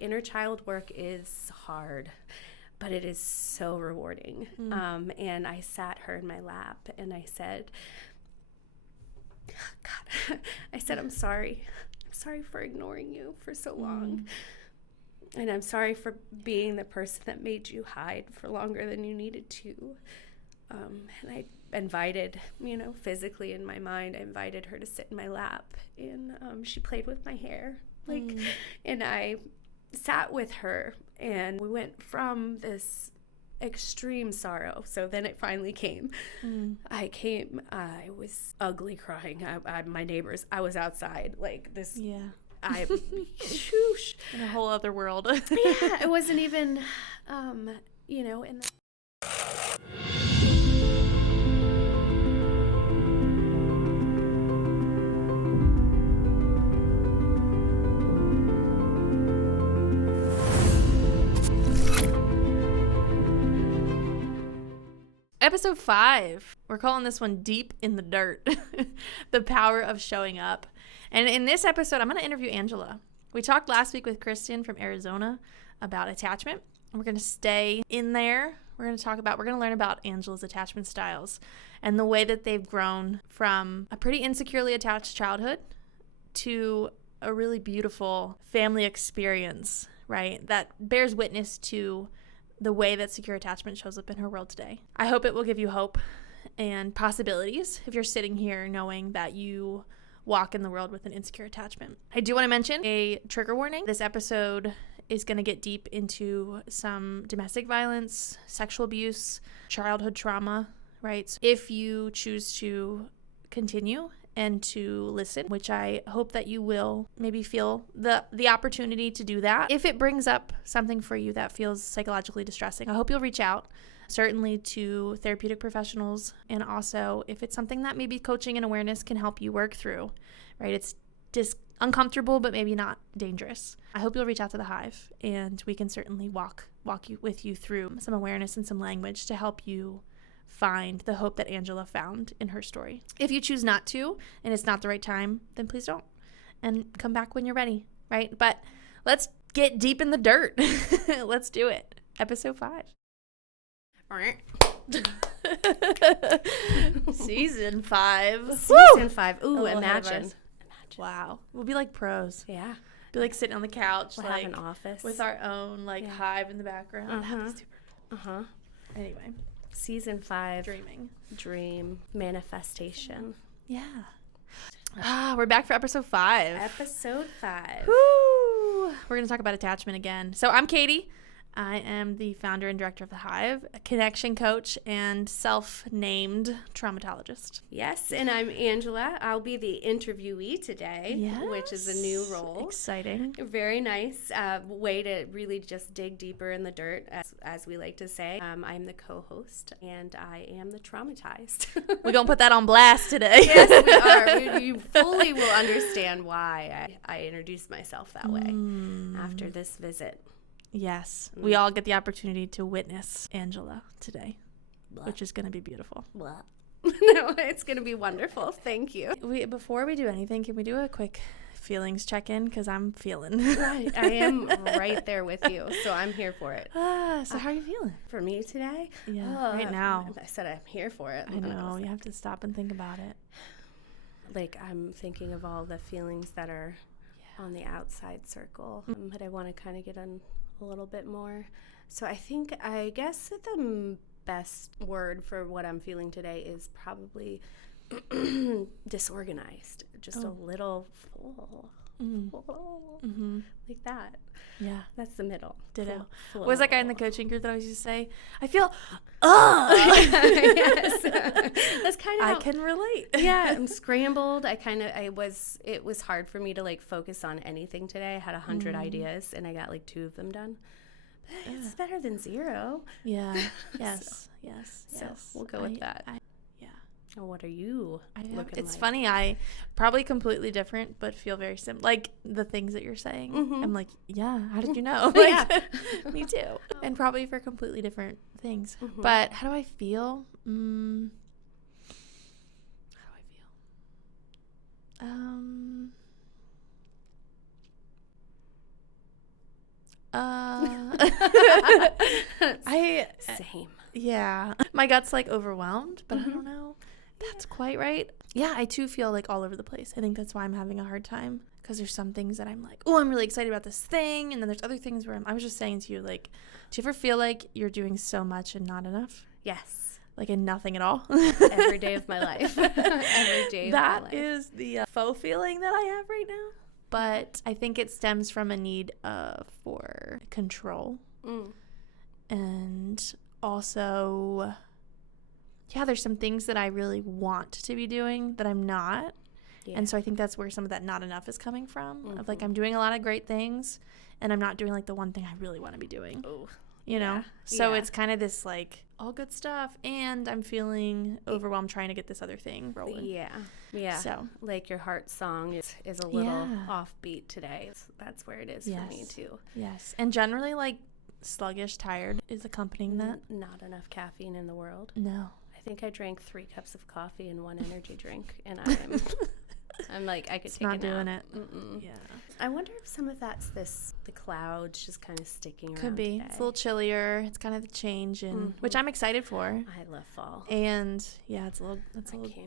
Inner child work is hard, but it is so rewarding. And I sat her in my lap and I said, God, I said, I'm sorry. I'm sorry for ignoring you for so long. And I'm sorry for being the person that made you hide for longer than you needed to. And I invited, physically in my mind, I invited her to sit in my lap. And she played with my hair. And I sat with her. And we went from this extreme sorrow. So then it finally came. I was ugly crying. My neighbors, I was outside like this. Yeah. Shoosh. In a whole other world. Yeah, it wasn't even, in the... Episode 5. We're calling this one Deep in the Dirt. The power of showing up. And in this episode, I'm going to interview Angela. We talked last week with Kristen from Arizona about attachment. We're going to stay in there. We're going to learn about Angela's attachment styles and the way that they've grown from a pretty insecurely attached childhood to a really beautiful family experience, right? That bears witness to the way that secure attachment shows up in her world today. I hope it will give you hope and possibilities if you're sitting here knowing that you walk in the world with an insecure attachment. I do want to mention a trigger warning. This episode is going to get deep into some domestic violence, sexual abuse, childhood trauma, right? So if you choose to continue and to listen, which I hope that you will maybe feel the opportunity to do that. If it brings up something for you that feels psychologically distressing, I hope you'll reach out, certainly to therapeutic professionals, and also if it's something that maybe coaching and awareness can help you work through, right? It's just uncomfortable, but maybe not dangerous. I hope you'll reach out to the Hive, and we can certainly walk with you through some awareness and some language to help you find the hope that Angela found in her story. If you choose not to, and it's not the right time, then please don't. And come back when you're ready, right? But let's get deep in the dirt. Let's do it. Episode 5. Season 5. Season 5. Ooh, imagine. Wow. We'll be like pros. Yeah. Be like sitting on the couch. We'll have an office. With our own hive in the background. That'd be super cool. Anyway. Season 5. Dream. Manifestation. Yeah. We're back for episode 5. Episode 5. Woo! We're going to talk about attachment again. So I'm Katie. I am the founder and director of The Hive, a connection coach, and self-named traumatologist. Yes, and I'm Angela. I'll be the interviewee today, which is a new role. Exciting. Very nice way to really just dig deeper in the dirt, as we like to say. I'm the co-host, and I am the traumatized. We're going to put that on blast today. Yes, we are. You fully will understand why I introduced myself that way after this visit. Yes, we all get the opportunity to witness Angela today, which is going to be beautiful. No, it's going to be wonderful. Thank you. Before we do anything, can we do a quick feelings check-in? Because I'm feeling. I am right there with you, so I'm here for it. So how are you feeling? For me today? Yeah, right now. I said I'm here for it. I know, you have to stop and think about it. Like, I'm thinking of all the feelings that are on the outside circle, but I want to kind of get on a little bit more. So I guess that the best word for what I'm feeling today is probably disorganized. Just a little full. Like that. Yeah. That's the middle. Ditto. Full. What was that guy in the coaching group that I used to say? I feel, Yes. That's kind of I can relate. Yeah, I'm scrambled. It was hard for me to focus on anything today. I had 100 ideas and I got 2 of them done. But it's better than 0. Yeah. Yes. So we'll go with that. Oh, what are you looking It's like? funny. I probably completely different, but feel very similar. Like the things that you're saying. I'm like, yeah, how did you know? Me too. And probably for completely different things. But how do I feel? Same. Yeah. My gut's like overwhelmed, but I don't know. That's quite right. Yeah, I too feel like all over the place. I think that's why I'm having a hard time, because there's some things that I'm like, oh, I'm really excited about this thing. And then there's other things where I was just saying to you, like, do you ever feel like you're doing so much and not enough? Yes. Like in nothing at all? Every day of my life. Every day of my life. That is the faux feeling that I have right now. But I think it stems from a need for control. And also, yeah, there's some things that I really want to be doing that I'm not. Yeah. And so I think that's where some of that not enough is coming from. Of like, I'm doing a lot of great things and I'm not doing like the one thing I really want to be doing. Oh. You know? So it's kind of this like all good stuff, and I'm feeling overwhelmed trying to get this other thing rolling. Yeah. So like your heart song is a little offbeat today. That's where it is for me too. Yes. And generally like sluggish, tired is accompanying that. Not enough caffeine in the world. No. I think I drank 3 cups of coffee and 1 energy drink, and I'm like, I could take not a nap. doing it. Yeah. I wonder if some of that's the clouds just kind of sticking around. Could be. Today. It's a little chillier. It's kind of the change in which I'm excited for. I love fall. And yeah, it's a little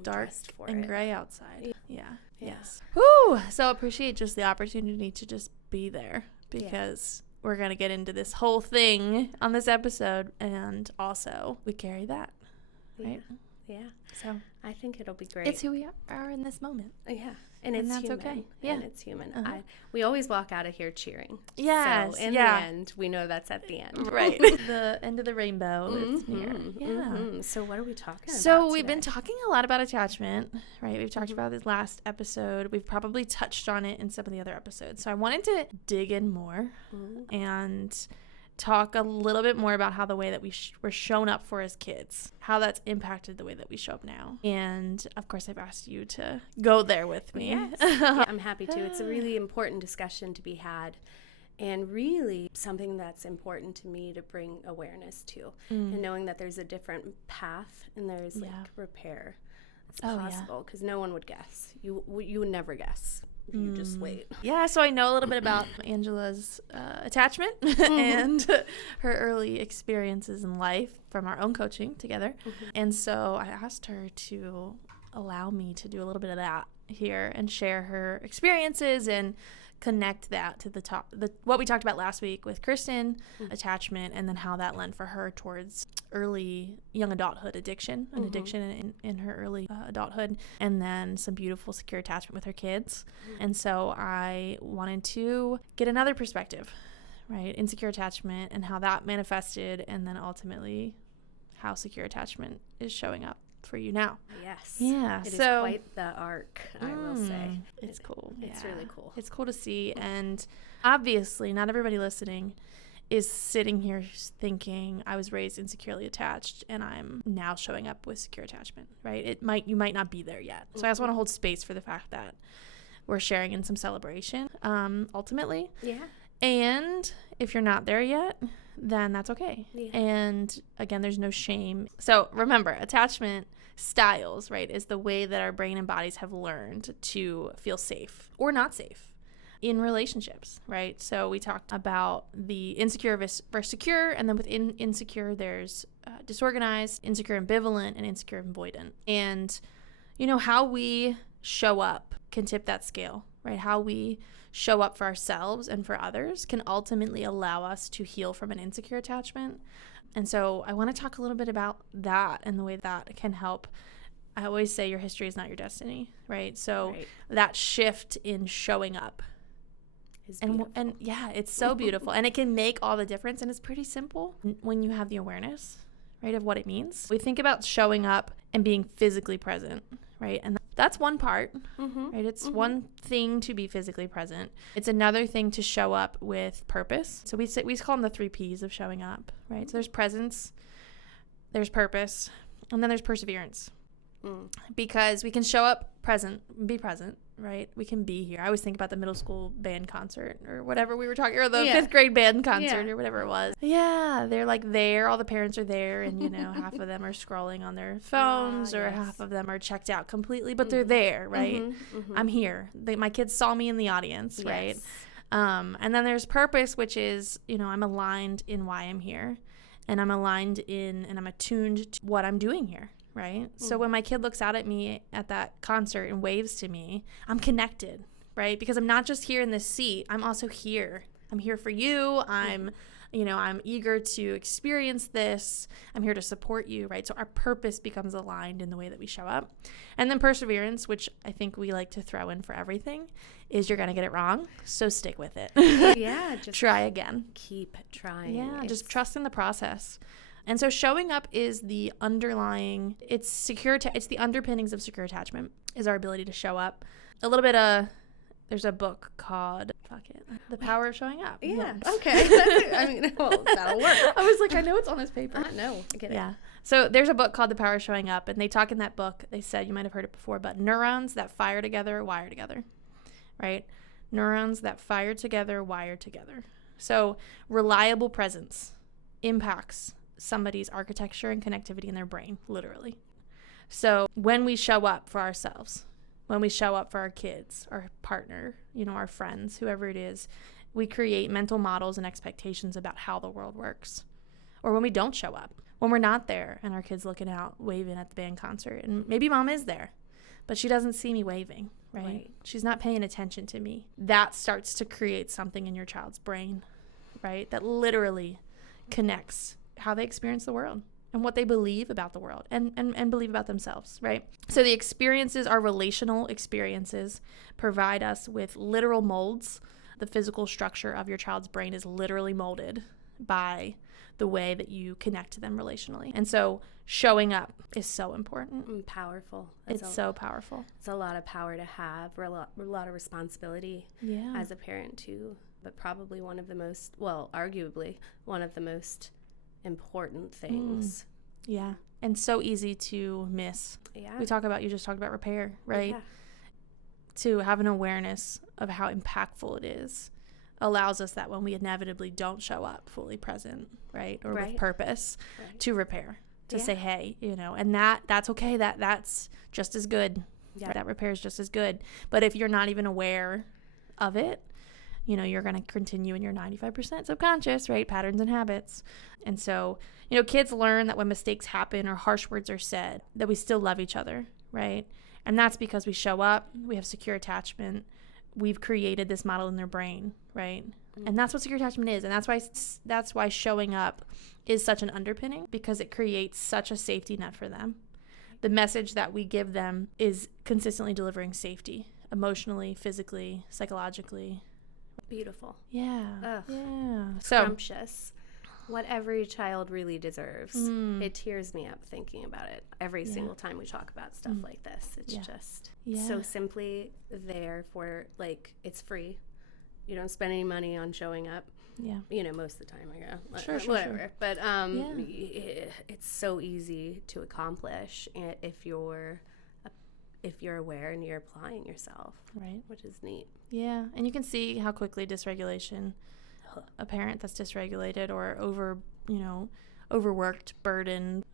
dark and gray outside. Yeah. Yes. Woo! So appreciate just the opportunity to just be there, because we're going to get into this whole thing on this episode, and also we carry that. Right? Yeah. So I think it'll be great. It's who we are in this moment. Yeah. And it's that's human. okay. Yeah. And it's human. We always walk out of here cheering. Yes. So in the end, we know that's at the end. Right. The end of the rainbow is near. Yeah. So what are we talking about So we've been talking a lot about attachment, right? We've talked about this last episode. We've probably touched on it in some of the other episodes. So I wanted to dig in more and talk a little bit more about how the way that we were shown up for as kids, how that's impacted the way that we show up now. And of course, I've asked you to go there with me. Yes. I'm happy to. It's a really important discussion to be had, and really something that's important to me to bring awareness to, and knowing that there's a different path and there's like repair. It's possible, because no one would guess. You would never guess. You just wait. Yeah, so I know a little bit about Angela's attachment and her early experiences in life from our own coaching together. And so I asked her to allow me to do a little bit of that here and share her experiences and connect that to what we talked about last week with Kristen, attachment, and then how that lent for her towards early young adulthood addiction in her early adulthood, and then some beautiful secure attachment with her kids. And so I wanted to get another perspective, right? Insecure attachment and how that manifested, and then ultimately how secure attachment is showing up for you now. Yes. Yeah. It is quite the arc, I will say. It's cool. It's really cool. It's cool to see. And obviously, not everybody listening is sitting here thinking, I was raised insecurely attached and I'm now showing up with secure attachment, right? You might not be there yet. So I just want to hold space for the fact that we're sharing in some celebration, ultimately. Yeah. And if you're not there yet, then that's okay. Yeah. And again, there's no shame. So remember, attachment styles, right, is the way that our brain and bodies have learned to feel safe or not safe in relationships, right? So we talked about the insecure versus secure, and then within insecure, there's disorganized, insecure ambivalent, and insecure avoidant. And, how we show up can tip that scale, right? How we show up for ourselves and for others can ultimately allow us to heal from an insecure attachment. And so I want to talk a little bit about that and the way that can help. I always say your history is not your destiny, right? So that shift in showing up is beautiful. And yeah, it's so beautiful. And it can make all the difference. And it's pretty simple when you have the awareness, right, of what it means. We think about showing up and being physically present, right? And that's one part, right? It's one thing to be physically present. It's another thing to show up with purpose. So we call them the 3 Ps of showing up, right? So there's presence, there's purpose, and then there's perseverance. Because we can show up be present, right? We can be here. I always think about the middle school band concert or whatever we were talking, or the 5th grade band concert or whatever it was. Yeah, they're like there. All the parents are there, and half of them are scrolling on their phones, or half of them are checked out completely, but they're there, right? I'm here. My kids saw me in the audience, right? And then there's purpose, which is, I'm aligned in why I'm here, and I'm aligned in and I'm attuned to what I'm doing here, right? So when my kid looks out at me at that concert and waves to me, I'm connected, right? Because I'm not just here in this seat, I'm also here. I'm here for you. I'm eager to experience this. I'm here to support you, right? So our purpose becomes aligned in the way that we show up. And then perseverance, which I think we like to throw in for everything, is you're going to get it wrong, so stick with it. Yeah, just try again. Keep trying. Yeah, just trust in the process. And so showing up is the underlying, it's the underpinnings of secure attachment, is our ability to show up. A little bit of, there's a book called, The Power of Showing Up. Yeah. Okay. That'll work. I was like, I know it's on this paper. No, I get it. Yeah. So there's a book called The Power of Showing Up, and they talk in that book, they said, you might have heard it before, but neurons that fire together, wire together, right? Neurons that fire together, wire together. So reliable presence impacts somebody's architecture and connectivity in their brain, literally. So when we show up for ourselves, when we show up for our kids, our partner, our friends, whoever it is, we create mental models and expectations about how the world works. Or when we don't show up, when we're not there and our kid's looking out, waving at the band concert, and maybe mom is there, but she doesn't see me waving, right? She's not paying attention to me. That starts to create something in your child's brain, right? That literally connects how they experience the world and what they believe about the world and believe about themselves, right? So the experiences, our relational experiences, provide us with literal molds. The physical structure of your child's brain is literally molded by the way that you connect to them relationally. And so showing up is so important. And powerful. It's so powerful. It's a lot of power to have, a lot of responsibility as a parent too, but probably arguably one of the most important things. Yeah. And so easy to miss. Yeah. You just talked about repair, right? Yeah. To have an awareness of how impactful it is allows us that when we inevitably don't show up fully present, right? Or with purpose, to repair, to say, hey, and that's okay. That's just as good. Yeah. That repair is just as good. But if you're not even aware of it, you're going to continue in your 95% subconscious, right? Patterns and habits. And so, kids learn that when mistakes happen or harsh words are said, that we still love each other, right? And that's because we show up, we have secure attachment, we've created this model in their brain, right? Mm-hmm. And that's what secure attachment is. And that's why showing up is such an underpinning, because it creates such a safety net for them. The message that we give them is consistently delivering safety, emotionally, physically, psychologically. Beautiful. Yeah. Ugh. Yeah. Scrumptious. What every child really deserves. It tears me up thinking about it every single time we talk about stuff like this. It's just so simply there for, it's free. You don't spend any money on showing up. Yeah. Most of the time, I go. Sure. Whatever. But it's so easy to accomplish if you're aware and you're applying yourself, right? Which is neat. Yeah, and you can see how quickly dysregulation, a parent that's dysregulated or overworked, burdened,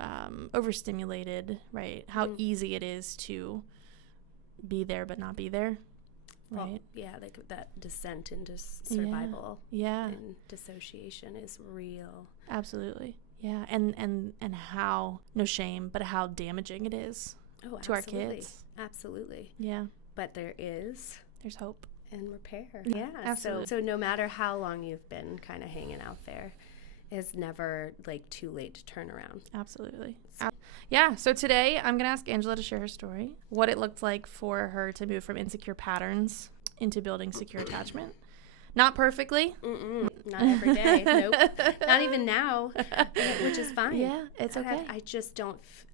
overstimulated, right? How easy it is to be there but not be there, right? That descent into survival. Yeah. And dissociation is real. Absolutely. Yeah, and how, no shame, but how damaging it is to our kids. Absolutely. Yeah. But there's hope and repair. Yeah, absolutely. So no matter how long you've been kind of hanging out there, it's never too late to turn around. Absolutely. Yeah. So today I'm going to ask Angela to share her story, what it looked like for her to move from insecure patterns into building secure attachment. Not perfectly. Not every day. Nope. Not even now, which is fine. Yeah, it's okay.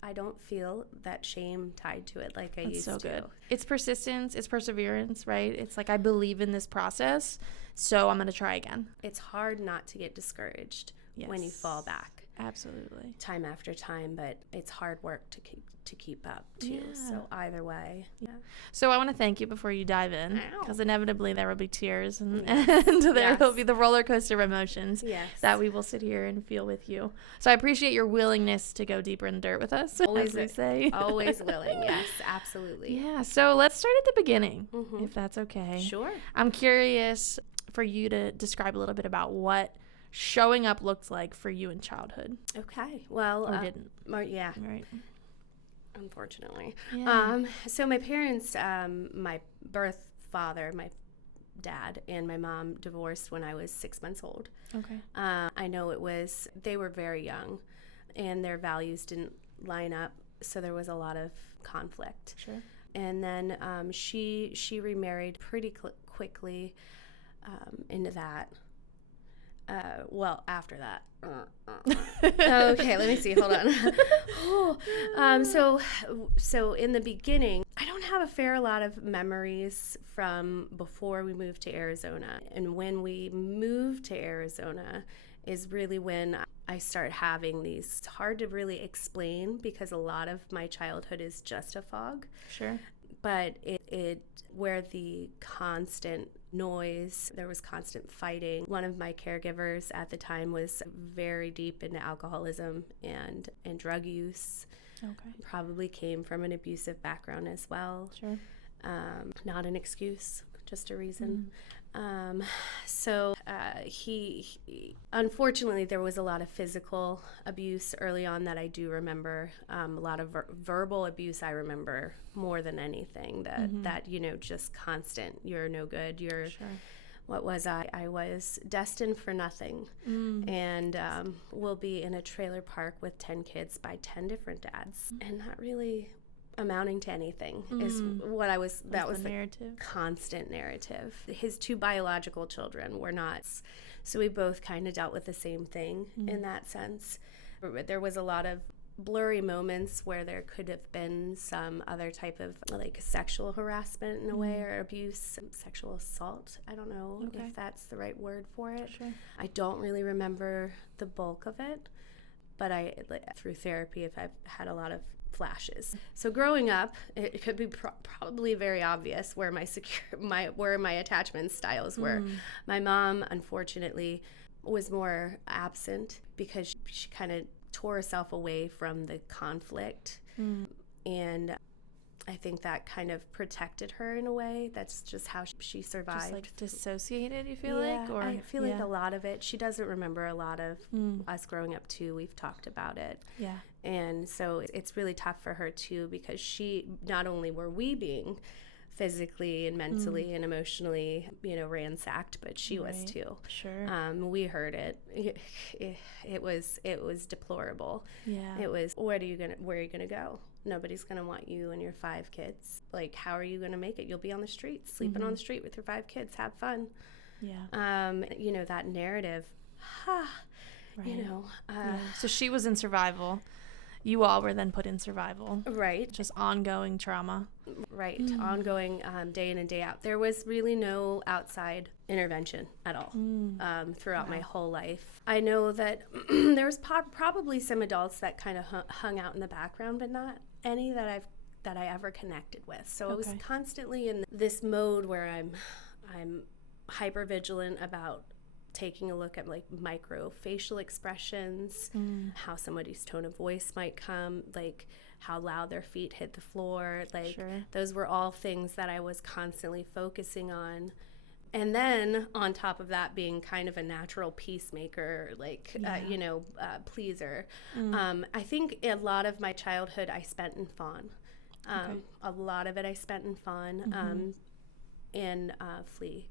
I don't feel that shame tied to it like I used to. That's so good. It's persistence. It's perseverance, right? It's like, I believe in this process, so I'm going to try again. It's hard not to get discouraged when you fall back. Absolutely. Time after time, but it's hard work to keep up too. Yeah. So either way. Yeah. So I want to thank you before you dive in, because inevitably there will be tears and there will be the roller coaster of emotions that we will sit here and feel with you. So I appreciate your willingness to go deeper in the dirt with us, always, as we say. Always willing. Yes, absolutely. Yeah. So let's start at the beginning, if that's okay. Sure. I'm curious, for you to describe a little bit about what showing up looked like for you in childhood. Okay. Well, or didn't. Yeah. Right. Unfortunately. Yeah. So my parents, my birth father, my dad, and my mom divorced when I was 6 months old. Okay. I know they were very young, and their values didn't line up, so there was a lot of conflict. Sure. And then she remarried pretty quickly into that. After that. Okay, let me see. Hold on. So in the beginning, I don't have a lot of memories from before we moved to Arizona. And when we moved to Arizona is really when I start having these. It's hard to really explain because a lot of my childhood is just a fog. Sure. But it where the constant noise, there was constant fighting. One of my caregivers at the time was very deep into alcoholism and drug use. Okay. Probably came from an abusive background as well. Sure. Not an excuse, just a reason. So he unfortunately, there was a lot of physical abuse early on that I do remember. A lot of verbal abuse I remember more than anything. That just constant. You're no good. You're. Sure. What was I? I was destined for nothing, and will be in a trailer park with 10 kids by 10 different dads, and not really amounting to anything is what I was. That was the narrative. Constant narrative. His 2 biological children were not, so we both kind of dealt with the same thing in that sense. There was a lot of blurry moments where there could have been some other type of like sexual harassment in a way, or abuse, sexual assault. I don't know if that's the right word for it. Sure. I don't really remember the bulk of it, but through therapy, I've had a lot of flashes. So growing up, it could be probably very obvious where my attachment styles were. My mom, unfortunately, was more absent because she kind of tore herself away from the conflict, and I think that kind of protected her in a way. That's just how she survived. Just like dissociated, you feel like? Or I feel like a lot of it. She doesn't remember a lot of us growing up too. We've talked about it. Yeah. And so it's really tough for her too, because not only were we being physically and mentally and emotionally, ransacked, but she was too. Sure. We heard it. It was deplorable. Yeah. It was, where are you gonna go? Nobody's gonna want you and your 5 kids. Like, how are you gonna make it? You'll be on the street, sleeping on the street with your 5 kids. Have fun. Yeah. That narrative. Right. So she was in survival. You all were then put in survival. Right. Just ongoing trauma. Right. Ongoing, day in and day out. There was really no outside intervention at all throughout my whole life. I know that there was probably some adults that kind of hung out in the background, but not any that I ever connected with. So it was constantly in this mode where I'm hyper vigilant about taking a look at like micro facial expressions, how somebody's tone of voice might come, like how loud their feet hit the floor. Like those were all things that I was constantly focusing on. And then on top of that, being kind of a natural peacemaker, like, pleaser. I think a lot of my childhood I spent in Fawn. A lot of it I spent in Fawn and Flea.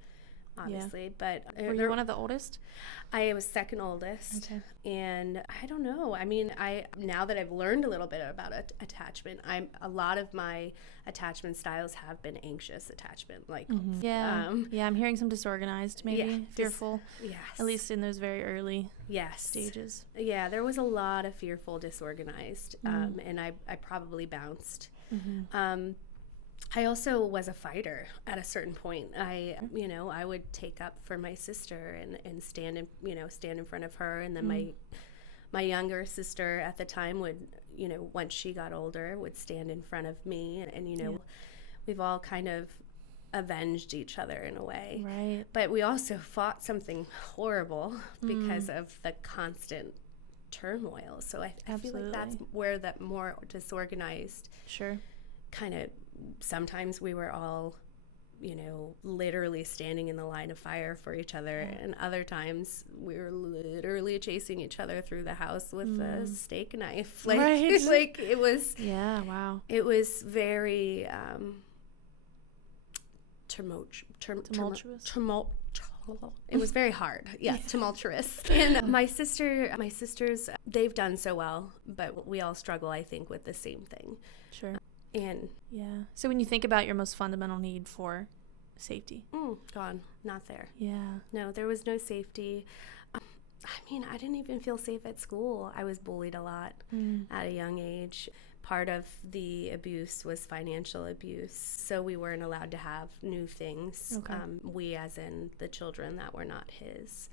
Obviously, but were you one of the oldest? I was second oldest, and I don't know. I mean, now that I've learned a little bit about attachment, a lot of my attachment styles have been anxious attachment, like I'm hearing some disorganized, maybe fearful. Yes, at least in those very early stages. Yeah, there was a lot of fearful, disorganized, and I probably bounced. I also was a fighter at a certain point. I would take up for my sister and stand in front of her, and then my younger sister at the time would, once she got older, would stand in front of me, and we've all kind of avenged each other in a way. Right. But we also fought something horrible because of the constant turmoil. So I feel like that's where that more disorganized kind of, sometimes we were all literally standing in the line of fire for each other. Yeah. And other times we were literally chasing each other through the house with a steak knife. Like, Right. like it was, Yeah, wow. it was very Tumultuous. It was very hard. Yeah, tumultuous. And my sisters, they've done so well, but we all struggle, I think, with the same thing. Sure. And yeah. So when you think about your most fundamental need for safety. Gone. Not there. Yeah. No, there was no safety. I didn't even feel safe at school. I was bullied a lot at a young age. Part of the abuse was financial abuse, so we weren't allowed to have new things. Okay. We, as in the children that were not his.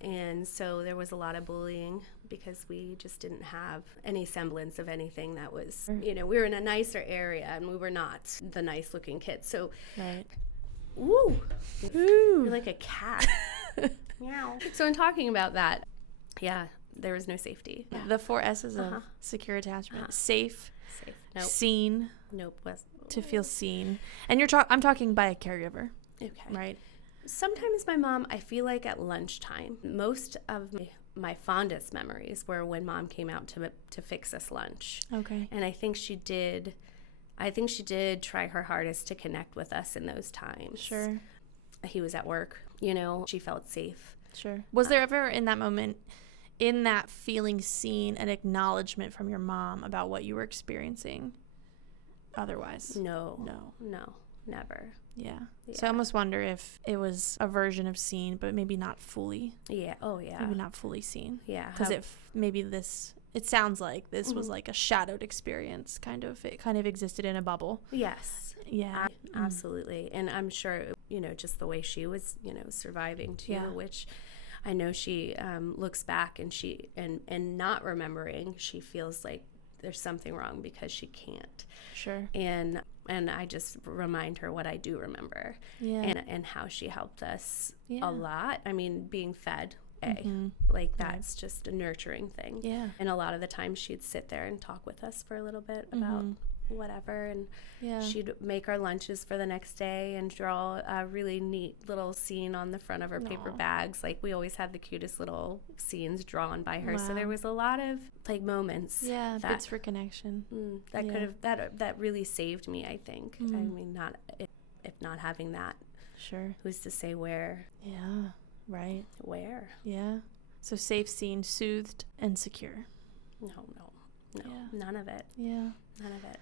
And so there was a lot of bullying because we just didn't have any semblance of anything that was, we were in a nicer area and we were not the nice looking kids. So, Right. ooh, you're like a cat. Meow. So in talking about that, yeah, there was no safety. Yeah. The 4 S's of secure attachment. Safe. Nope. Seen. Nope. To feel seen. And I'm talking by a caregiver. Okay. Right. Sometimes my mom, I feel like at lunchtime, most of my fondest memories were when Mom came out to fix us lunch. Okay. And I think she did try her hardest to connect with us in those times. Sure. He was at work, she felt safe. Sure. Was there ever in that moment, in that feeling seen, an acknowledgement from your mom about what you were experiencing otherwise? No, never. Yeah. So I almost wonder if it was a version of seen, but maybe not fully. Yeah. Oh, yeah. Maybe not fully seen. Yeah. Because it sounds like this was like a shadowed experience, it kind of existed in a bubble. Yes. Yeah. Absolutely. And I'm sure, just the way she was, surviving too, which I know she looks back and not remembering, she feels like there's something wrong because she can't. Sure. And I just remind her what I do remember. Yeah. And how she helped us a lot. I mean, being fed, that's just a nurturing thing. Yeah. And a lot of the time she'd sit there and talk with us for a little bit about whatever, and she'd make our lunches for the next day and draw a really neat little scene on the front of her paper bags. Like, we always had the cutest little scenes drawn by her. So there was a lot of moments bits for connection that could have that really saved me, I think. I mean, not if not having that, who's to say where? Right. Where? Yeah. So safe, seen, soothed, and secure. No, none of it. Yeah. None of it.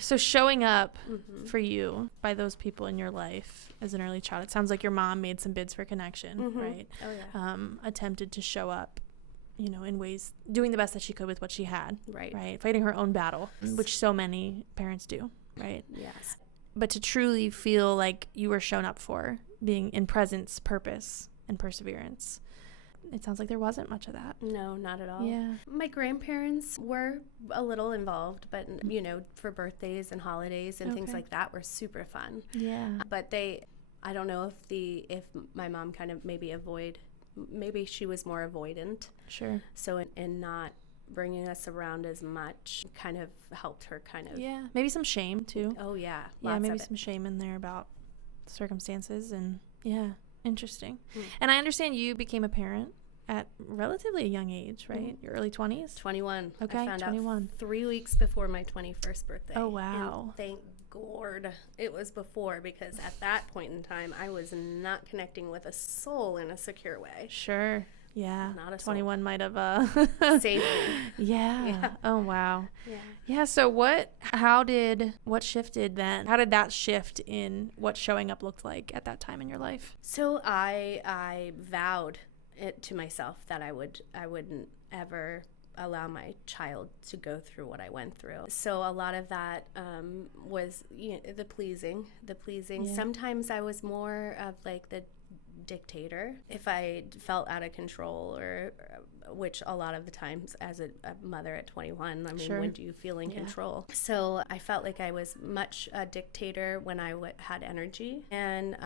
So showing up for you by those people in your life as an early child, it sounds like your mom made some bids for connection, right? Oh, yeah. Attempted to show up, in ways, doing the best that she could with what she had, right? Fighting her own battle, which so many parents do, right? Yes. But to truly feel like you were shown up for, being in presence, purpose, and perseverance, it sounds like there wasn't much of that. No, not at all. Yeah. My grandparents were a little involved, but, for birthdays and holidays and things like that were super fun. Yeah. But I don't know if my mom kind of maybe she was more avoidant. Sure. So in not bringing us around as much kind of helped her kind of. Yeah. Maybe some shame, too. Oh, yeah. Yeah, maybe some shame in there about circumstances and, interesting. And I understand you became a parent at relatively a young age, right? Your early 20s? 21. Okay, I found 21. out 3 weeks before my 21st birthday. Oh, wow. And thank God it was before, because at that point in time, I was not connecting with a soul in a secure way. Sure. Yeah. Not a 21 soul. Might have saved me. Yeah. Oh, wow. Yeah. Yeah. So what shifted then? How did that shift in what showing up looked like at that time in your life? So I vowed it to myself that I wouldn't ever allow my child to go through what I went through. So a lot of that was the pleasing. Yeah. Sometimes I was more of like the dictator if I felt out of control, or which a lot of the times as a mother at 21, I mean, when do you feel in control? So I felt like I was much a dictator when I had energy, and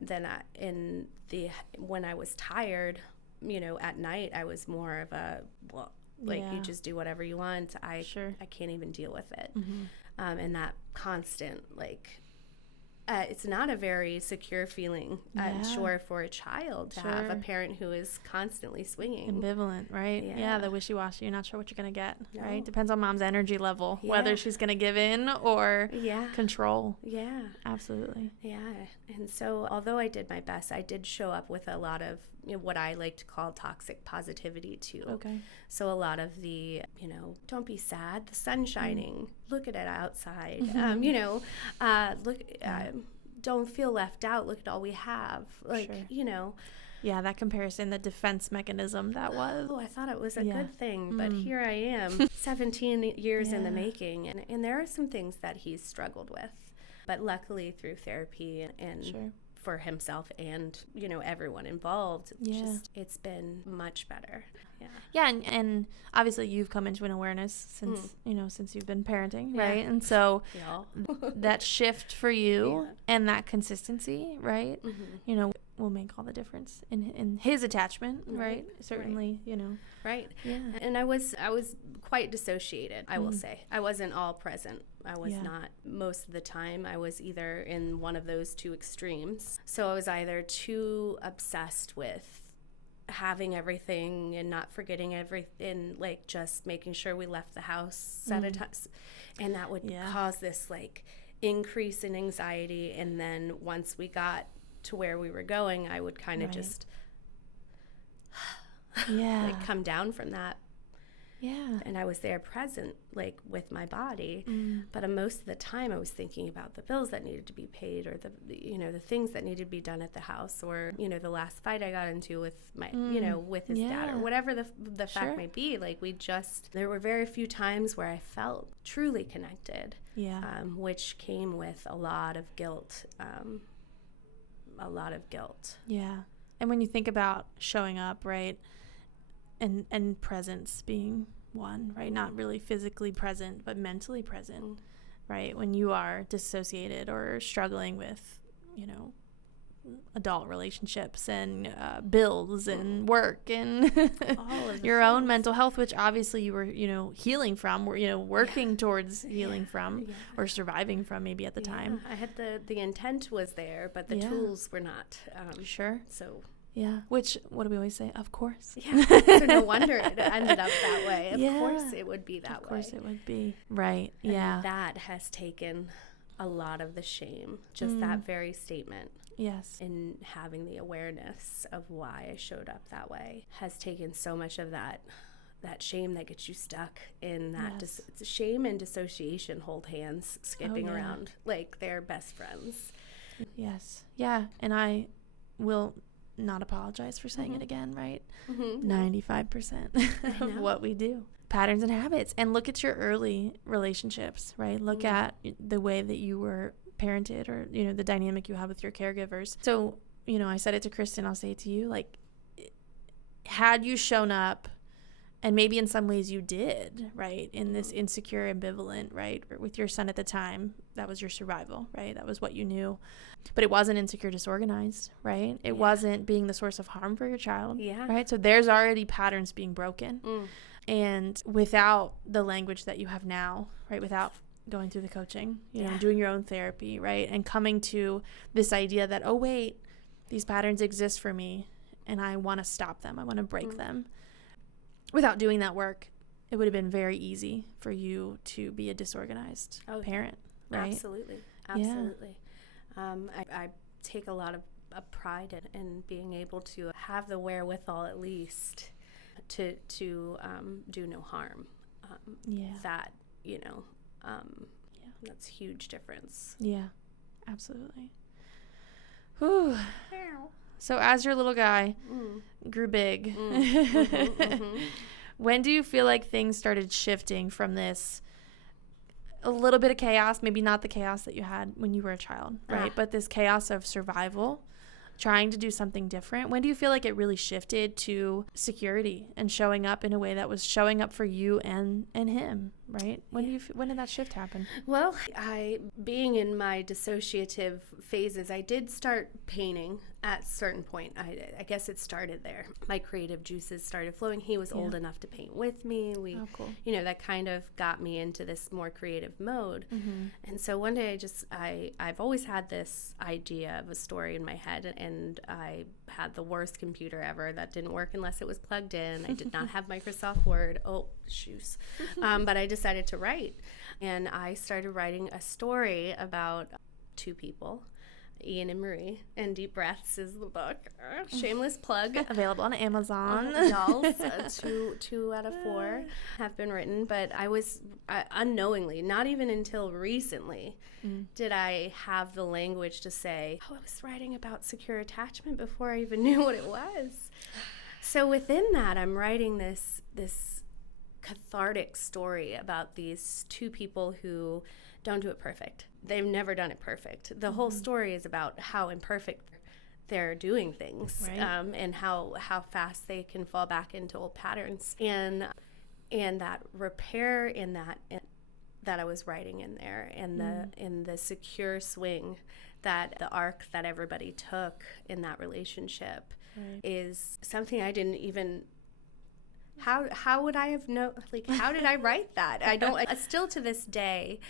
then when I was tired, at night, I was more of a you just do whatever you want. I can't even deal with it. And that constant it's not a very secure feeling, I'm sure, for a child to have a parent who is constantly swinging. Ambivalent, right? Yeah. The wishy-washy. You're not sure what you're going to get, right? Depends on mom's energy level, whether Yeah. she's going to give in or Yeah. control. Yeah. Absolutely. Yeah. And so although I did my best, I did show up with a lot of what I like to call toxic positivity too. Okay. So a lot of the, don't be sad, the sun's shining, look at it outside, don't feel left out, look at all we have. Yeah, that comparison, the defense mechanism that was. Oh, I thought it was a good thing, but here I am, 17 years in the making. And there are some things that he's struggled with. But luckily through therapy and for himself and, everyone involved, it's been much better. Yeah, and obviously you've come into an awareness since, since you've been parenting, right? And so that shift for you and that consistency, right? Will make all the difference in his attachment, right? Certainly, Right. Yeah. And I was quite dissociated, I will say. I wasn't all present. I was not most of the time. I was either in one of those two extremes. So I was either too obsessed with having everything and not forgetting everything, like just making sure we left the house at a time. And that would cause this like increase in anxiety. And then once we got to where we were going, I would kind of just like come down from that. Yeah. And I was there present, like with my body. But most of the time I was thinking about the bills that needed to be paid, or the things that needed to be done at the house, or, the last fight I got into with my, with his dad, or whatever the fact might be. Like there were very few times where I felt truly connected, which came with a lot of guilt. Yeah. And when you think about showing up, right, and presence being one, right, not really physically present, but mentally present, right, when you are dissociated or struggling with, adult relationships and bills and work and all of your own mental health, which obviously you were, healing from, working towards healing from or surviving from maybe at the time. I had the intent was there, but the tools were not. So. Yeah. Which, what do we always say? Of course. Yeah. So no wonder it ended up that way. Of course it would be that way. Of course it would be. Right. And yeah. that has taken a lot of the shame. Just that very statement. Yes. And having the awareness of why I showed up that way has taken so much of that shame that gets you stuck in that. Shame and dissociation hold hands, skipping around like they're best friends. Yes. Yeah. And I will not apologize for saying it again, right? 95% of what we do. Patterns and habits. And look at your early relationships, right? Look at the way that you were parented, or, the dynamic you have with your caregivers. So, I said it to Kristen, I'll say it to you, like, had you shown up, and maybe in some ways you did, right, in this insecure, ambivalent, right, with your son at the time, that was your survival, right? That was what you knew. But it wasn't insecure, disorganized, right? It wasn't being the source of harm for your child, right? So there's already patterns being broken. And without the language that you have now, right, without going through the coaching, doing your own therapy, right, and coming to this idea that, oh, wait, these patterns exist for me, and I want to stop them. I want to break them. Without doing that work, it would have been very easy for you to be a disorganized parent, right? Absolutely. I take a lot of pride in being able to have the wherewithal, at least, to do no harm. That, that's a huge difference. Yeah, absolutely. Whew. So as your little guy grew big, when do you feel like things started shifting from this a little bit of chaos, maybe not the chaos that you had when you were a child, right? But this chaos of survival, trying to do something different. When do you feel like it really shifted to security and showing up in a way that was showing up for you and him, right? When did that shift happen? Well, being in my dissociative phases, I did start painting at a certain point. I guess it started there. My creative juices started flowing. He was old enough to paint with me. Cool. That kind of got me into this more creative mode. And so one day I've always had this idea of a story in my head, and I had the worst computer ever that didn't work unless it was plugged in. I did not have Microsoft Word. Oh, shoes. But I decided to write. And I started writing a story about two people, Ian and Marie, and Deep Breaths is the book. Shameless plug. Available on Amazon. Y'all, two out of 4 have been written, but I was unknowingly, not even until recently, did I have the language to say, I was writing about secure attachment before I even knew what it was. So within that, I'm writing this cathartic story about these two people who don't do it perfect. They've never done it perfect. The whole story is about how imperfect they're doing things, right. And how fast they can fall back into old patterns, and that repair in that I was writing in there, and in the secure swing, that the arc that everybody took in that relationship is something I didn't even. How would I have how did I write that? I still to this day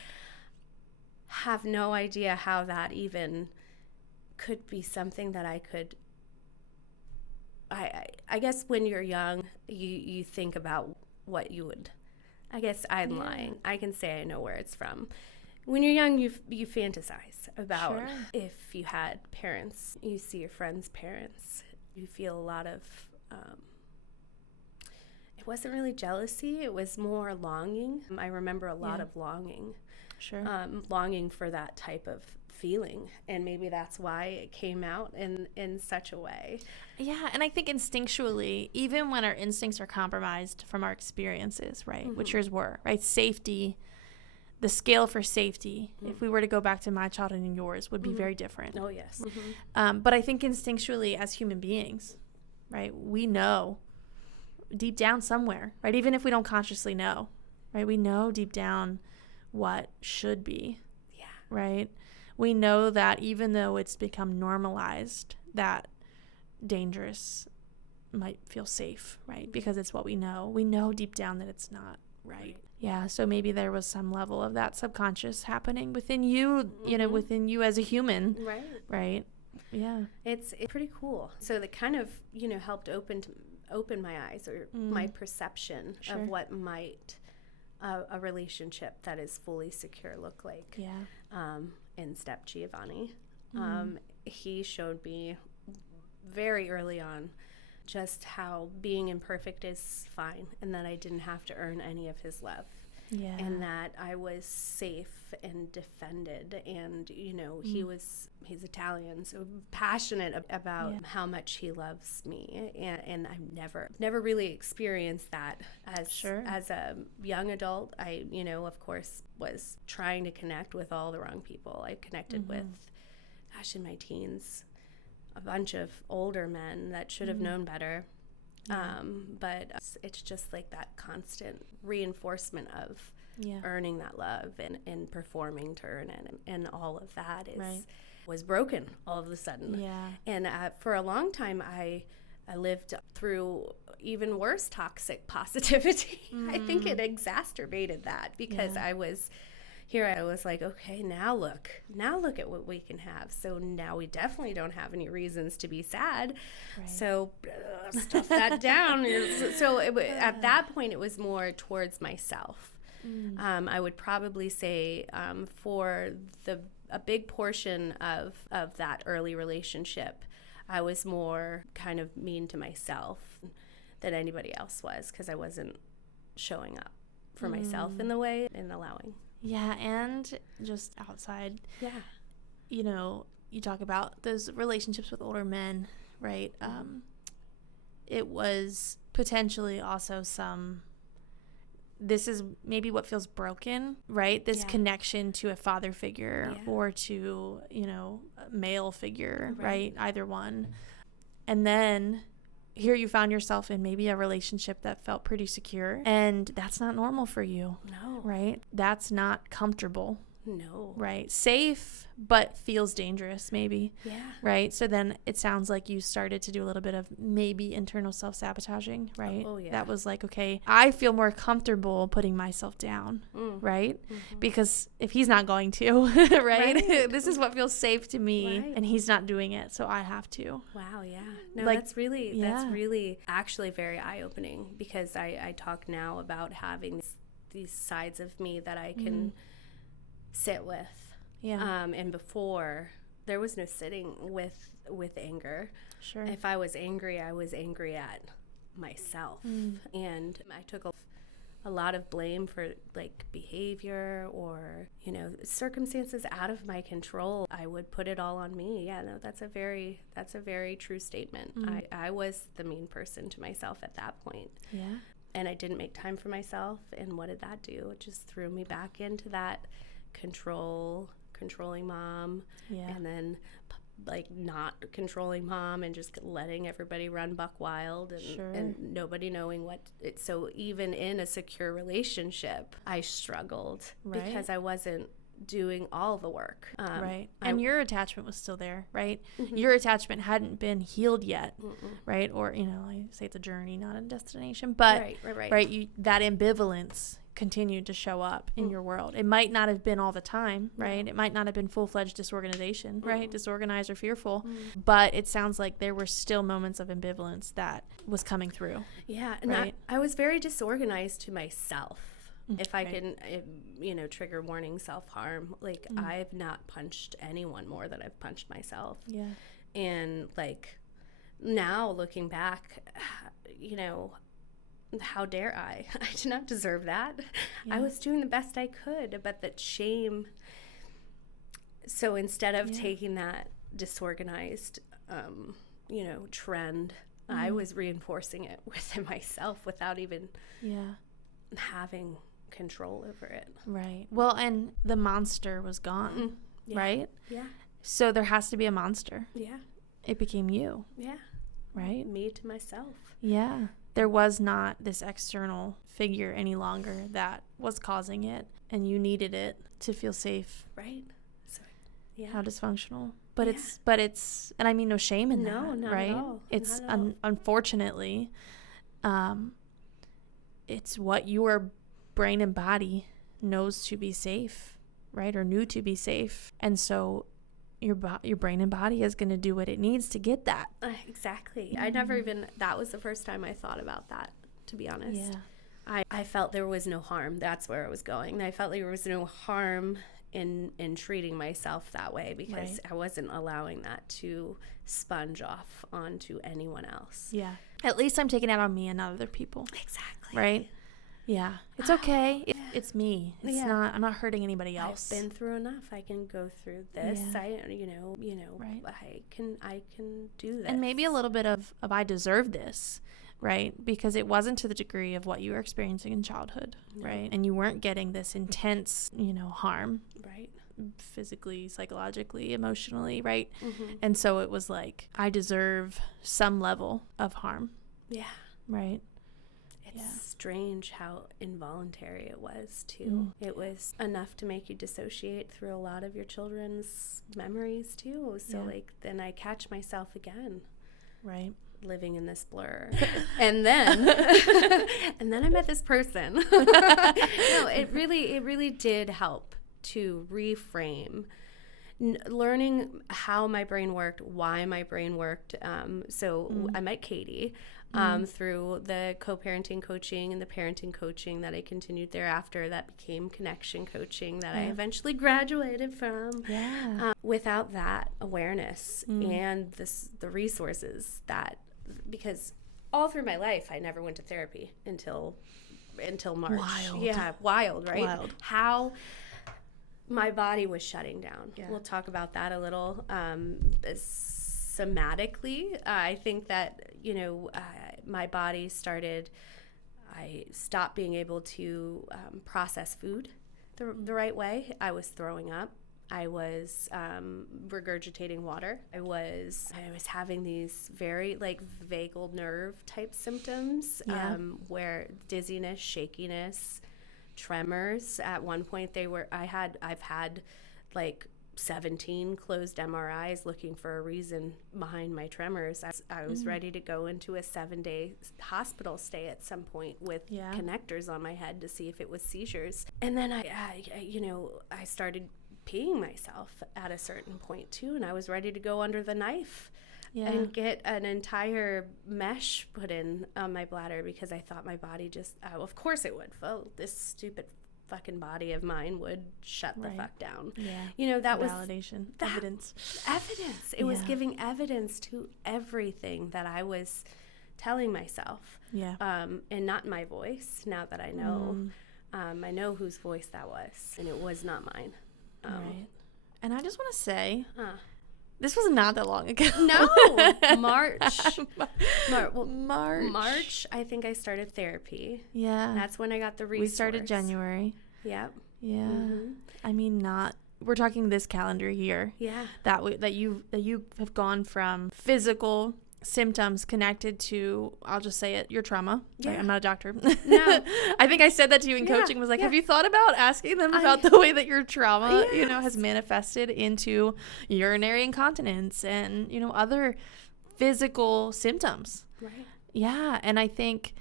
have no idea how that even could be something that I could. I guess when you're young, you think about what you would. I guess I'm lying. I can say I know where it's from. When you're young, you fantasize about if you had parents. You see your friends' parents. You feel a lot of. It wasn't really jealousy. It was more longing. I remember a lot of longing. Sure. Longing for that type of feeling. And maybe that's why it came out in such a way. Yeah, and I think instinctually, even when our instincts are compromised from our experiences, right, which yours were, right, safety, the scale for safety, if we were to go back to my childhood and yours, would be very different. Oh, yes. But I think instinctually as human beings, right, we know deep down somewhere, right, even if we don't consciously know, right, we know deep down what should be, right? We know that even though it's become normalized, that dangerous might feel safe, right? Because it's what we know. We know deep down that it's not right. Yeah, so maybe there was some level of that subconscious happening within you, within you as a human. Right? Yeah. It's pretty cool. So that kind of, helped open my eyes, or my perception of what might a relationship that is fully secure look like. In Step Giovanni. He showed me very early on just how being imperfect is fine, and that I didn't have to earn any of his love. And that I was safe and defended, and he's Italian, so passionate about how much he loves me, and I've never really experienced that as a young adult. I of course was trying to connect with all the wrong people. I connected with, in my teens, a bunch of older men that should have known better. But it's just like that constant reinforcement of earning that love and performing to earn it, and all of that was broken all of a sudden. And for a long time, I lived through even worse toxic positivity. I think it exacerbated that, because I was like, okay, now look at what we can have. So now we definitely don't have any reasons to be sad. So stuff that down. So at that point, it was more towards myself. I would probably say for a big portion of that early relationship, I was more kind of mean to myself than anybody else was, because I wasn't showing up for myself in the way and allowing. Yeah, and just outside, you talk about those relationships with older men, right? It was potentially also this is maybe what feels broken, right? This connection to a father figure or to, a male figure, right? Either one. And then here you found yourself in maybe a relationship that felt pretty secure, and that's not normal for you. No. Right? That's not comfortable. No. Right? Safe, but feels dangerous maybe. Yeah. Right? So then it sounds like you started to do a little bit of maybe internal self-sabotaging, right? Oh, yeah. That was like, okay, I feel more comfortable putting myself down, right? Mm-hmm. Because if he's not going to, right? This is what feels safe to me, and he's not doing it, so I have to. Wow, yeah. No, like, that's really actually very eye-opening, because I talk now about having these sides of me that I can sit with. Yeah. And before, there was no sitting with anger. Sure. If I was angry, I was angry at myself. And I took a lot of blame for like behavior or, circumstances out of my control. I would put it all on me. Yeah, no, that's a very true statement. I was the mean person to myself at that point. Yeah. And I didn't make time for myself. And what did that do? It just threw me back into that controlling mom, and then like not controlling mom and just letting everybody run buck wild, and nobody knowing so even in a secure relationship, I struggled because I wasn't doing all the work. Right. And your attachment was still there, right? Mm-hmm. Your attachment hadn't been healed yet, right? Or, I say it's a journey, not a destination, but right. That ambivalence continued to show up in your world. It might not have been all the time, right? It might not have been full-fledged disorganization, right? Disorganized or fearful, but it sounds like there were still moments of ambivalence that was coming through. Yeah, and right? I was very disorganized to myself. If I can, trigger warning, self-harm, like I've not punched anyone more than I've punched myself. Yeah. And like now looking back, how dare I? I did not deserve that. Yeah. I was doing the best I could, but that shame. So instead of taking that disorganized, trend, I was reinforcing it within myself without even having control over it. Right. Well, and the monster was gone, right? Yeah. So there has to be a monster. Yeah. It became you. Yeah. Right? Me to myself. Yeah. There was not this external figure any longer that was causing it, and you needed it to feel safe. Right. So, yeah. How dysfunctional. But it's, and I mean no shame in that, not right? At all. It's unfortunately, it's what your brain and body knows to be safe, right? Or knew to be safe. And so your brain and body is going to do what it needs to get that. Exactly. I never even, that was the first time I thought about that, to be honest. Yeah. I felt there was no harm. That's where I was going. I felt like there was no harm in treating myself that way, because I wasn't allowing that to sponge off onto anyone else. Yeah. At least I'm taking it out on me and not other people. Exactly. Right? Yeah. It's okay. It's me. It's not, I'm not hurting anybody else. I've been through enough. I can go through this. Yeah. Right. I can do this. And maybe a little bit of I deserve this, right? Because it wasn't to the degree of what you were experiencing in childhood, right? And you weren't getting this intense, harm. Right. Physically, psychologically, emotionally, right? Mm-hmm. And so it was like, I deserve some level of harm. Yeah. Right? It's strange how involuntary it was, too. It was enough to make you dissociate through a lot of your children's memories, too. So, then I catch myself again. Right. Living in this blur. and then I met this person. No, it really did help to reframe. Learning how my brain worked, why my brain worked. I met Katie through the co-parenting coaching and the parenting coaching that I continued thereafter. That became connection coaching that I eventually graduated from. Yeah. Without that awareness and the resources because all through my life I never went to therapy until March. Wild. Yeah, wild, right? Wild. How my body was shutting down. Yeah. We'll talk about that a little. Somatically, I think that, my body I stopped being able to process food the right way. I was throwing up. I was regurgitating water. I was having these very like vagal nerve type symptoms, where dizziness, shakiness, tremors. At one point I've had like 17 closed MRIs looking for a reason behind my tremors. I was ready to go into a 7-day hospital stay at some point with connectors on my head to see if it was seizures. And then I started peeing myself at a certain point too, and I was ready to go under the knife and get an entire mesh put in on my bladder because I thought my body just, of course it would. Oh, this stupid fucking body of mine would shut the fuck down. Yeah. That was validation, evidence. It was giving evidence to everything that I was telling myself. Yeah. And not my voice. Now that I know whose voice that was, and it was not mine. Right. And I just want to say, this was not that long ago. No, March. March. I think I started therapy. Yeah, that's when I got the resource. We started January. Yep. Yeah. Mm-hmm. I mean, we're talking this calendar year. Yeah. That you have gone from physical symptoms connected to, I'll just say it, your trauma. Yeah. I'm not a doctor. No. I think I said that to you in coaching, was like, have you thought about asking them about the way that your trauma, has manifested into urinary incontinence and, other physical symptoms. Right. Yeah. And I think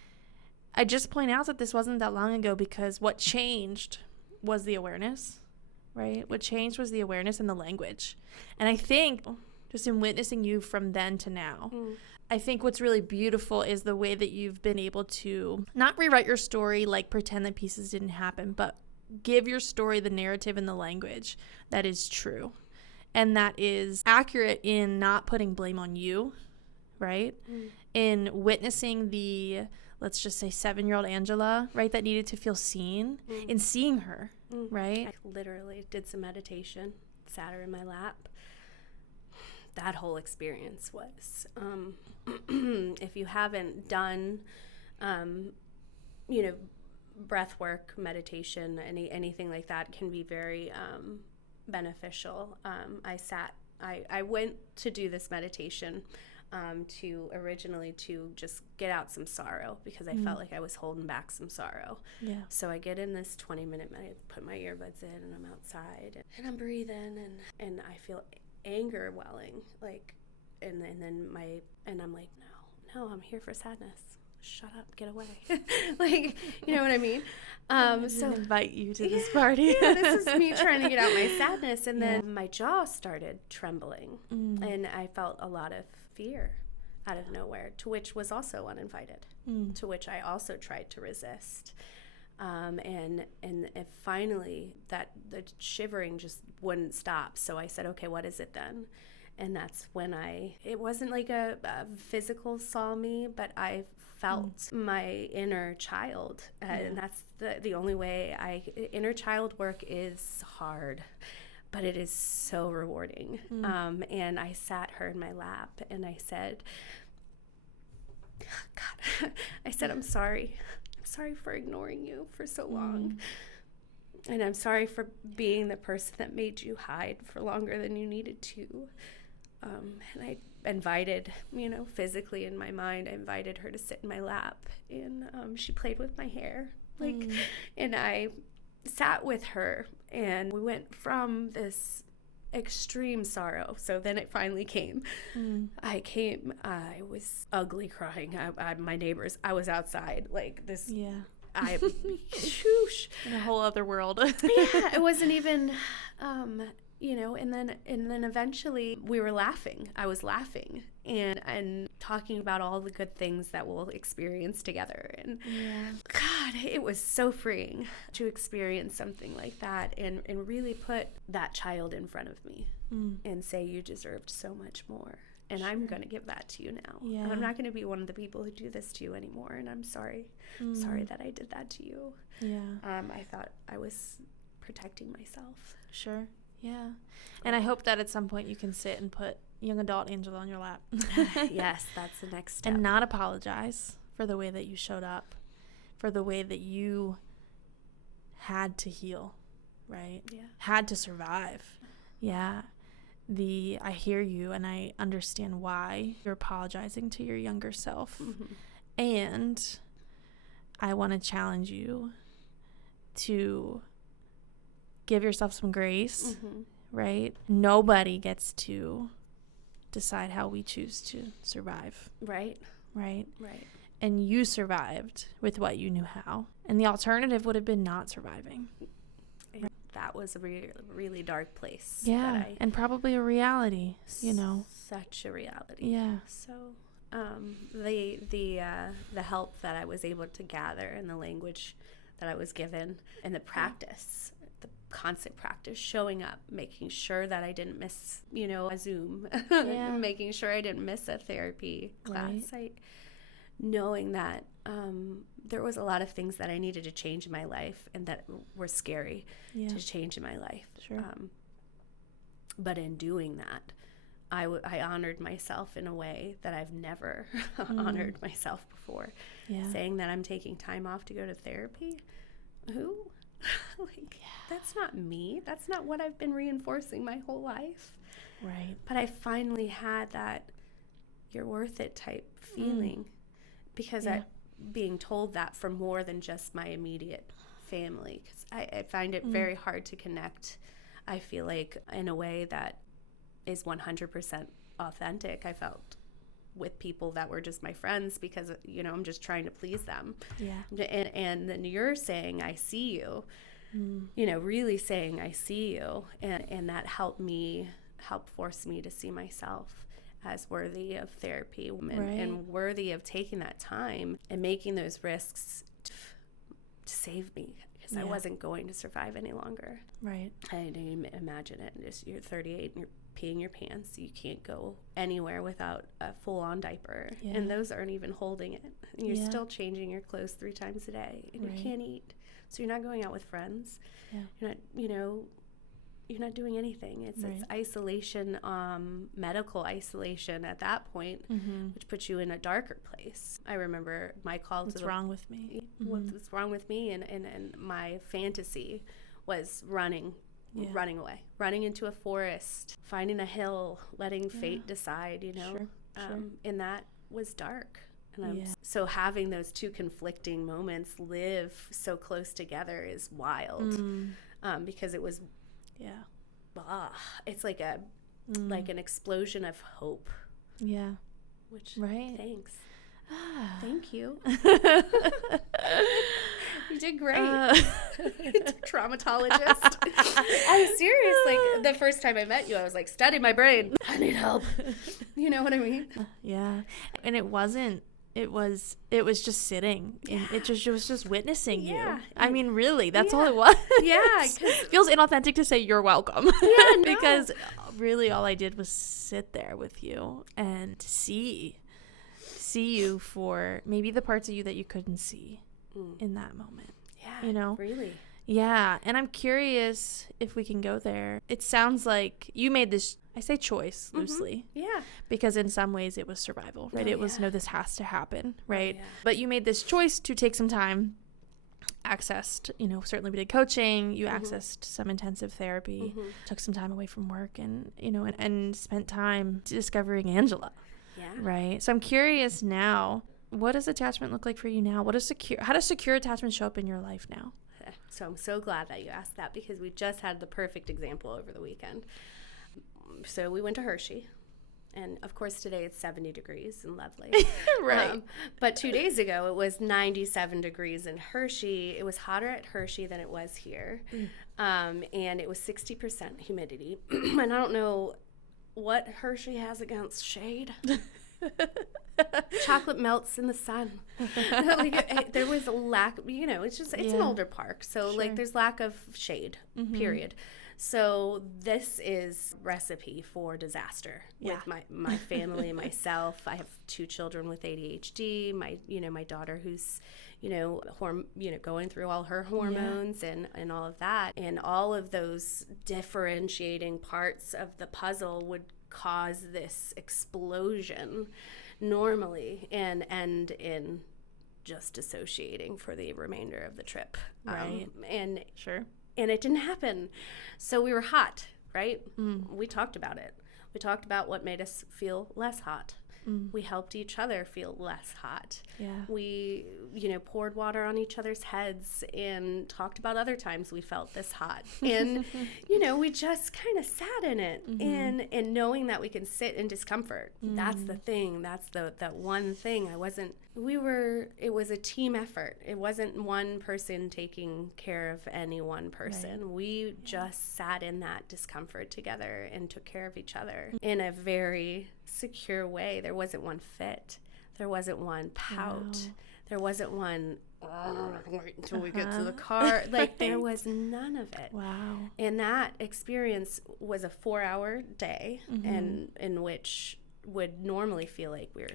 I just point out that this wasn't that long ago because what changed was the awareness, right? What changed was the awareness and the language. And I think just in witnessing you from then to now, I think what's really beautiful is the way that you've been able to not rewrite your story, like pretend that pieces didn't happen, but give your story the narrative and the language that is true and that is accurate in not putting blame on you, right? In witnessing the, let's just say 7-year-old Angela, right, that needed to feel seen, in seeing her, right? I literally did some meditation, sat her in my lap. That whole experience was, if you haven't done, breath work, meditation, anything like that can be very beneficial. I went to do this meditation to just get out some sorrow because I felt like I was holding back some sorrow. Yeah. So I get in this 20-minute I put my earbuds in and I'm outside and I'm breathing and I feel anger welling, like, and I'm like, no, I'm here for sadness. Shut up, get away. Like, you know what I mean? So invite you to this party. This is me trying to get out my sadness, and then my jaw started trembling, and I felt a lot of fear out of nowhere, to which was also uninvited, to which I also tried to resist. And finally, that the shivering just wouldn't stop. So I said, okay, what is it then? And that's when it wasn't like a physical saw me, but I felt my inner child. And that's the only way inner child work is hard, but it is so rewarding. And I sat her in my lap and I said, God, I said, I'm sorry. Sorry for ignoring you for so long. And I'm sorry for being the person that made you hide for longer than you needed to. And I invited, physically in my mind, I invited her to sit in my lap. And she played with my hair. And I sat with her. And we went from this extreme sorrow. So then it finally came. I was ugly crying. My neighbors, I was outside like this. Yeah. Whoosh. In a whole other world. Yeah. It wasn't even, and then eventually we were laughing. I was laughing and talking about all the good things that we'll experience together. And God, it was so freeing to experience something like that and really put that child in front of me and say, you deserved so much more. And I'm going to give that to you now. Yeah. I'm not going to be one of the people who do this to you anymore. And I'm sorry. I'm sorry that I did that to you. Yeah. I thought I was protecting myself. Sure. Yeah. And I hope that at some point you can sit and put young adult Angela on your lap. Yes, that's the next step. And not apologize for the way that you showed up, for the way that you had to heal, right? Yeah. Had to survive. Yeah. I hear you, and I understand why you're apologizing to your younger self. Mm-hmm. And I want to challenge you to give yourself some grace, Mm-hmm. right? Nobody gets to decide how we choose to survive. Right. Right? Right. And you survived with what you knew how. And the alternative would have been not surviving. That was a really dark place. Yeah, and probably a reality, Such a reality. Yeah. So, the help that I was able to gather and the language that I was given and the practice, the constant practice, showing up, making sure that I didn't miss, a Zoom, making sure I didn't miss a therapy class. Knowing that there was a lot of things that I needed to change in my life and that were scary to change in my life. Sure. But in doing that, I honored myself in a way that I've never honored myself before. Yeah. Saying that I'm taking time off to go to therapy. Who? That's not me. That's not what I've been reinforcing my whole life. Right. But I finally had that you're worth it type feeling. Because being told that from more than just my immediate family, because I find it very hard to connect, I feel like, in a way that is 100% authentic. I felt with people that were just my friends because, I'm just trying to please them. Yeah. And then you're saying, I see you, really saying, I see you. And that helped force me to see myself as worthy of therapy and worthy of taking that time and making those risks to save me, because I wasn't going to survive any longer. Right. I didn't imagine it. You're 38 and you're peeing your pants. You can't go anywhere without a full-on diaper. Yeah. And those aren't even holding it. And you're still changing your clothes 3 times a day. And you can't eat. So you're not going out with friends. Yeah. You're not, you're not doing anything. It's isolation, medical isolation at that point, which puts you in a darker place. I remember my call What's wrong with me? What's wrong with me? And my fantasy was running away, running into a forest, finding a hill, letting fate decide, Sure. And that was dark. And so having those two conflicting moments live so close together is wild, because it was... it's like an explosion of hope. Yeah. Which, thanks. Thank you. You did great. Traumatologist. I'm serious. Like, the first time I met you, I was like, study my brain. I need help. You know what I mean? Yeah. And it wasn't. It was just sitting. And it was just witnessing you. I mean, really, that's all it was. Yeah. Feels inauthentic to say you're welcome. Yeah, no. Because really all I did was sit there with you and see you for maybe the parts of you that you couldn't see in that moment. Yeah. Really. Yeah. And I'm curious if we can go there. It sounds like you made this, I say choice loosely. Yeah. Because in some ways it was survival, right? It was, no, this has to happen, right? Yeah. But you made this choice to take some time, accessed, certainly we did coaching, you accessed some intensive therapy, took some time away from work and, and spent time discovering Angela. Yeah. Right. So I'm curious now, what does attachment look like for you now? How does secure attachment show up in your life now? So I'm so glad that you asked that, because we just had the perfect example over the weekend. So we went to Hershey, and of course today it's 70 degrees and lovely. Right. But 2 days ago it was 97 degrees in Hershey. It was hotter at Hershey than it was here. And it was 60% humidity. And I don't know what Hershey has against shade. Chocolate melts in the sun. There was a lack, it's an older park, so there's lack of shade, period. So this is recipe for disaster with my family and myself. I have 2 children with ADHD. My daughter who's going through all her hormones and all of that, and all of those differentiating parts of the puzzle would cause this explosion normally and end in just dissociating for the remainder of the trip. Right. And it didn't happen. So we were hot. right? We talked about it. We talked about what made us feel less hot. We helped each other feel less hot. Yeah. We, poured water on each other's heads and talked about other times we felt this hot. And, we just kind of sat in it. And knowing that we can sit in discomfort. That's the thing. That's that one thing. It was a team effort. It wasn't one person taking care of any one person. Right. We just sat in that discomfort together and took care of each other in a very secure way. There wasn't one fit. There wasn't one pout. Wow. There wasn't one, wait until we get to the car. Like, there was none of it. Wow. And that experience was a 4-hour day, and in which would normally feel like we were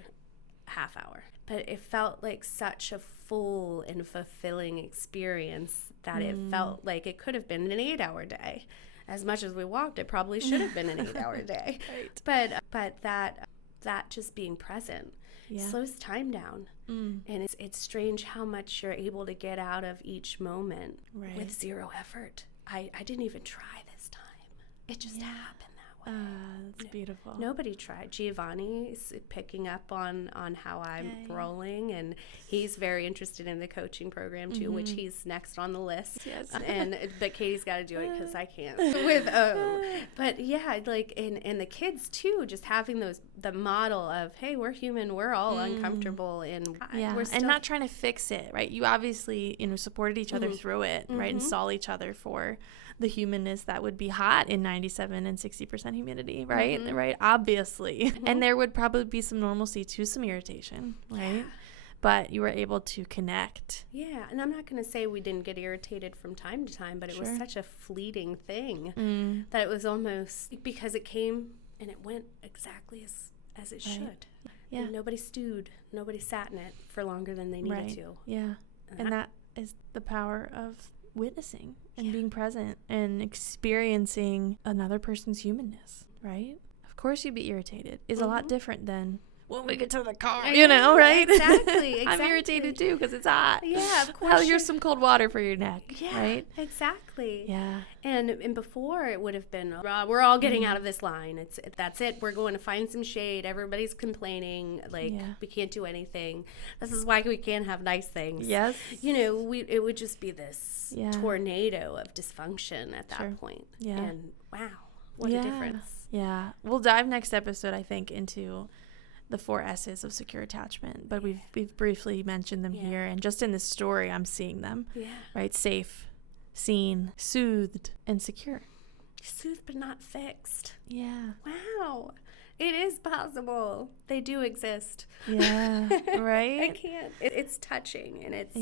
half hour. But it felt like such a full and fulfilling experience that it felt like it could have been an 8-hour day. As much as we walked, it probably should have been an 8-hour day. Right. But that just being present slows time down. And it's strange how much you're able to get out of each moment with zero effort. I didn't even try this time. It just happened that way. That's beautiful. Nobody tried. Giovanni's picking up on how I'm rolling, and he's very interested in the coaching program too, which he's next on the list. Yes. But Katie's got to do it because I can't. But yeah, like and the kids too, just having the model of, hey, we're human, we're all uncomfortable, and we're still, and not trying to fix it, right? You obviously supported each other through it, right, and saw each other for the humanness that would be hot in 97 and 60% humidity, right? Right, obviously. And there would probably be some normalcy to some irritation, right? But you were able to connect. Yeah, and I'm not going to say we didn't get irritated from time to time, but it was such a fleeting thing that it was almost because it came and it went exactly as it should. Yeah. And nobody stewed. Nobody sat in it for longer than they needed to. Yeah, and that is the power of witnessing and being present and experiencing another person's humanness, right? Of course you'd be irritated. Is a lot different than when we get to the car, right? Exactly. I'm irritated too because it's hot. Yeah, of course. Here's some cold water for your neck, right? Exactly. Yeah. And before it would have been, we're all getting out of this line. That's it. We're going to find some shade. Everybody's complaining. We can't do anything. This is why we can't have nice things. Yes. It would just be this tornado of dysfunction at that point. Yeah. And wow, what a difference. Yeah. We'll dive next episode, I think, into the 4 S's of secure attachment, but we've briefly mentioned them here, and just in this story I'm seeing them. Right? Safe, seen, soothed, and secure. Soothed but not fixed. Yeah. Wow. It is possible. They do exist. Yeah. Right? I can't. It's touching, and it's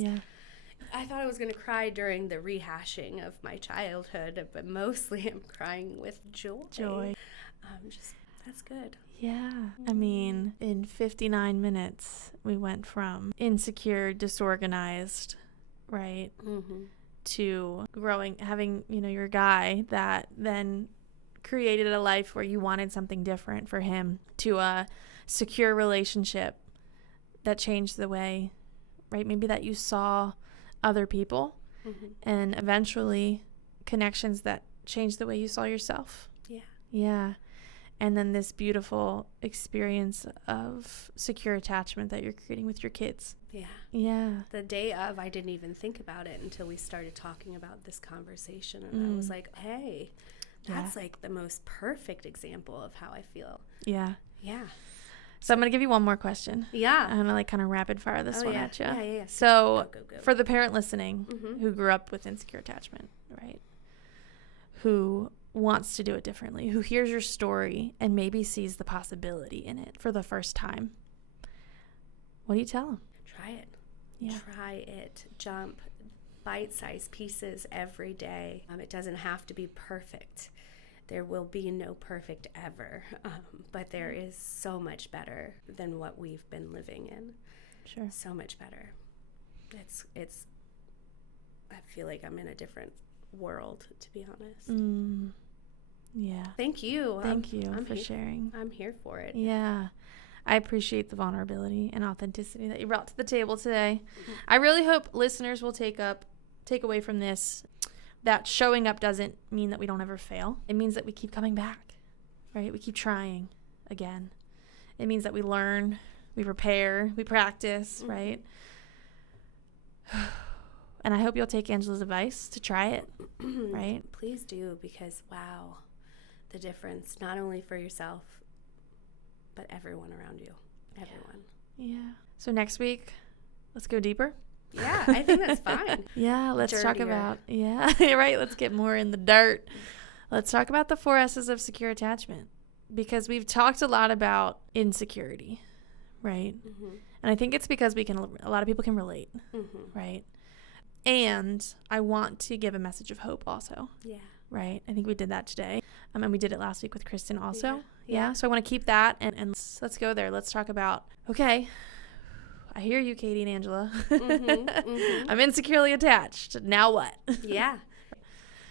I thought I was going to cry during the rehashing of my childhood, but mostly I'm crying with joy. That's good. Yeah. I mean, in 59 minutes, we went from insecure, disorganized, right, to having, your guy that then created a life where you wanted something different for him, to a secure relationship that changed the way, right, maybe that you saw other people, and eventually connections that changed the way you saw yourself. Yeah. And then this beautiful experience of secure attachment that you're creating with your kids. Yeah. The day of, I didn't even think about it until we started talking about this conversation. And I was like, hey, that's like the most perfect example of how I feel. Yeah. Yeah. So I'm going to give you one more question. Yeah. I'm going to kind of rapid fire this one at you. Yeah. So go. For the parent listening who grew up with insecure attachment, right, who wants to do it differently, who hears your story and maybe sees the possibility in it for the first time, what do you tell them? Try it. Try it. Jump bite-sized pieces every day. It doesn't have to be perfect. There will be no perfect ever, but there is so much better than what we've been living in. Sure. So much better. It's I feel like I'm in a different world, to be honest. Yeah. Thank you. Thank you for sharing. I'm here for it. Yeah. I appreciate the vulnerability and authenticity that you brought to the table today. I really hope listeners will take away from this that showing up doesn't mean that we don't ever fail. It means that we keep coming back, right? We keep trying again. It means that we learn, we prepare, we practice, right? And I hope you'll take Angela's advice to try it, right? Please do, because wow, the difference, not only for yourself, but everyone around you. Everyone. Yeah. So next week, let's go deeper. Yeah, I think that's fine. Yeah, let's talk Dirtier. about, right, let's get more in the dirt. Let's talk about the 4 S's of secure attachment, because we've talked a lot about insecurity, right? Mm-hmm. And I think it's because a lot of people can relate, right? And I want to give a message of hope also. Yeah. Right? I think we did that today. And we did it last week with Kristen also. Yeah. So I want to keep that and let's go there. Let's talk about, okay, I hear you, Katie and Angela. I'm insecurely attached. Now what? Yeah.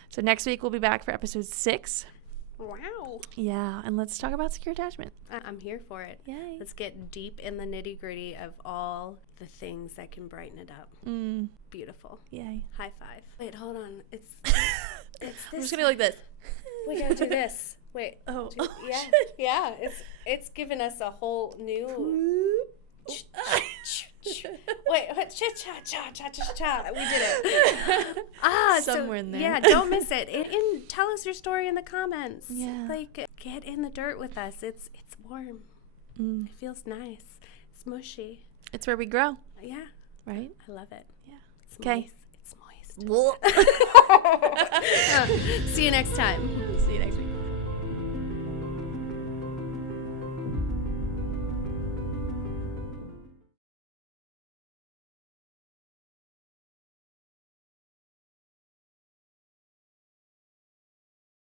So next week we'll be back for episode 6. Wow. Yeah. And let's talk about secure attachment. I'm here for it. Yay. Let's get deep in the nitty gritty of all the things that can brighten it up. Beautiful. Yay. High five. Wait, hold on. It's this. I'm just going to be like this. We gotta do this. Wait. Oh. Yeah. Yeah. It's given us a whole new. Wait. Cha-cha-cha-cha-cha-cha. We did it. Somewhere in there. Yeah, don't miss it. And tell us your story in the comments. Yeah. Like, get in the dirt with us. It's warm. It feels nice. It's mushy. It's where we grow. Yeah. Right? I love it. Yeah. It's Okay. moist. It's moist. See you next time.